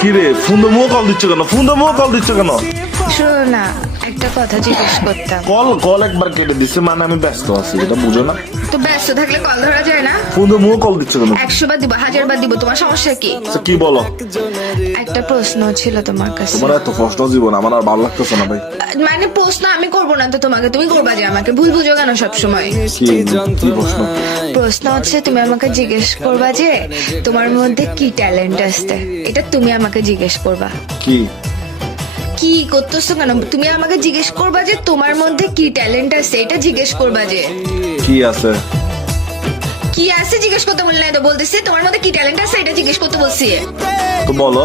কি রে ফোন দে কল দিচ্ছ কেন? কল দিচ্ছ কেন? শোনো না, একটা কথা জিজ্ঞেস করতাম। কল একবার কেটে দিচ্ছে, মানে আমি ব্যস্ত আছি, এটা বুঝো না? তো ব্যস্ত থাকলে কল ধরা যায় না? ফোন দে কল দিচ্ছ কেন? 100 বার দিব, 1000 বার দিব, তোমার সমস্যা কি? আচ্ছা, কি বলো? একটা প্রশ্ন ছিল তোমার কাছে। তোমার এত কষ্ট জীবন আমার আর ভালো লাগতেছে না ভাই। মানে প্রশ্ন আমি করবো না তো তোমাকে, তুমি করবা যে আমাকে। ভুল বুঝো কেন সবসময়? কি প্রশ্ন? প্রশ্ন হচ্ছে তুমি আমাকে জিজ্ঞেস করবা যে তোমার মধ্যে কি ট্যালেন্ট আছে, এটা তুমি আমাকে জিজ্ঞেস করবা। কি করতেছো কেন? তুমি আমাকে জিজ্ঞেস করবা যে তোমার মধ্যে কি ট্যালেন্ট আছে, এটা জিজ্ঞেস করবা যে কি আছে। কি আছে জিজ্ঞেস করতে বললে না তো, বলতেছি তোমার মধ্যে কি ট্যালেন্ট আছে এটা জিজ্ঞেস করতে বলছি। তো বলো।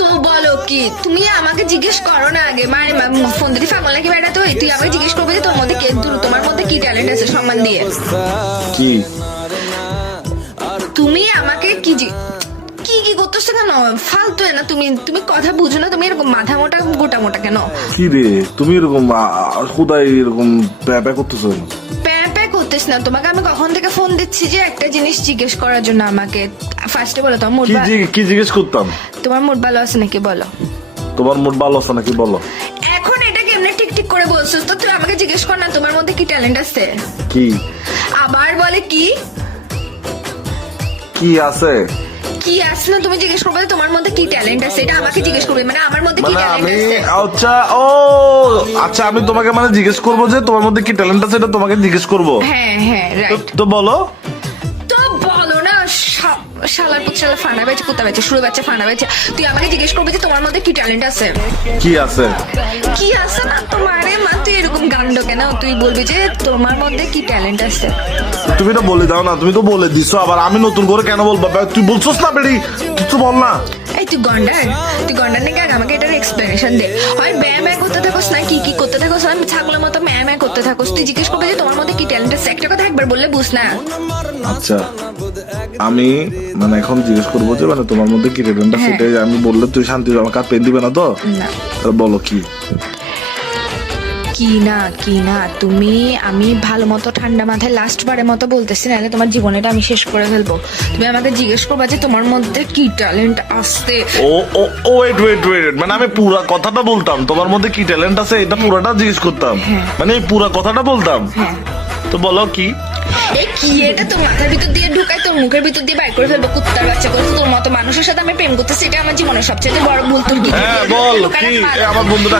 তো বলো কি? তুমি আমাকে জিজ্ঞেস করো না আগে, মানে ফোন দিতে পাগল নাকি বেটা? তো তুই আমাকে জিজ্ঞেস করবে যে তোমার মধ্যে কি ট্যালেন্ট আছে, সম্মান দিয়ে। কি তুমি আমাকে কি কি করতেছো কেন? ফালতু না তুমি, তুমি কথা বুঝো না? তুমি এরকম মাথা মোটা গোটা মোটা কেন? কি রে তুমি এরকম খুদাই এরকম প্যাপা করতেছো? প্যাঁ করতেছ না, তোমাকে আমি কখন থেকে ফোন দিচ্ছি যে একটা জিনিস জিজ্ঞেস করার জন্য আমাকে। ফার্স্টে বলো তোমার মুড কি জিজ্ঞেস করতাম? তোমার মুড ভালো আছে নাকি বলো। তোমার মুড ভালো আছে নাকি বলো। এখন এটা কেমনে ঠিক ঠিক করে বলছো? তো তুই আমাকে জিজ্ঞেস কর না তোমার মধ্যে কি ট্যালেন্ট আছে। কি আবার বলে কি কি আছে? কি আছে না, তুমি জিজ্ঞেস করবে তোমার মধ্যে কি ট্যালেন্ট আছে, এটা আমাকে জিজ্ঞেস করবে, মানে আমার মধ্যে কি মানে ট্যালেন্ট আমি আছে। আচ্ছা আমি তোমাকে মানে জিজ্ঞেস করবো যে তোমার মধ্যে কি ট্যালেন্ট আছে, এটা তোমাকে জিজ্ঞেস করবো। হ্যাঁ রাইট। তো বলো। তো বলো না, শালার পুত শালা ফানা বেচে কুত্তা বেচে শুরু বাচ্চা ফানা বেচে, তুই আমাকে জিজ্ঞেস করবে যে তোমার মধ্যে কি ট্যালেন্ট আছে। কি আছে? কি আছে না তোমারে মা, তুই এরকম গান্ড কেন? তুই বলবি যে তোমার মধ্যে কি ট্যালেন্ট আছে। তুমি তো বলে দাও না, তুমি তো বলে দিছো, আবার আমি নতুন করে কেন বলবো? তুই বলছোস না বেড়ি, কিছু বল না। এই তুই গন্ডার নাকি? আমাকে এটার এক্সপ্লেনেশন দে। হয় ব্যায়াম করতে থাকোস না কি করতে থাকোস, আমি ছাগলের মতো ম্যাম করতে থাকোস। তুই জিজ্ঞেস করবে যে তোমার মধ্যে কি ট্যালেন্ট আছে, একটা কথা একবার বললে বুঝ না। আচ্ছা আমি মানে এখন জিজ্ঞেস করবো যে মানে তোমার মধ্যে কি ট্যালেন্ট আছে, সেটাই আমি বললে তুই শান্তি আমার কাজ পেন দিবে না তো? না বলো কি কি না তুমি, আমি ভালো মতো ঠান্ডা মাথায় লাস্ট বারের মতো বলতেছি, নাহলে তোমার জীবনটা আমি শেষ করে ফেলবো। তুমি আমাকে জিজ্ঞেস করবা যে তোমার মধ্যে কি ট্যালেন্ট আছে। ওয়েট মানে আমি পুরা কথাটা বলতাম, তোমার মধ্যে কি ট্যালেন্ট আছে এটা পুরাটা জিজ্ঞেস করতাম, মানে এই পুরা কথাটা বলতাম। তো বলো কি? এই কি এটা তোর মাথার ভিতর দিয়ে ঢুকাই তোর মুখের ভিতর দিয়ে বাইর করে ফেলবো কুত্তার বাচ্চা করে। তোর মতো মানুষের সাথে আমি প্রেম করতেছি, এটা আমার জীবনের সবচেয়ে বড় ভুল। তোর কি হ্যাঁ বল কি? আমার বন্ধুটা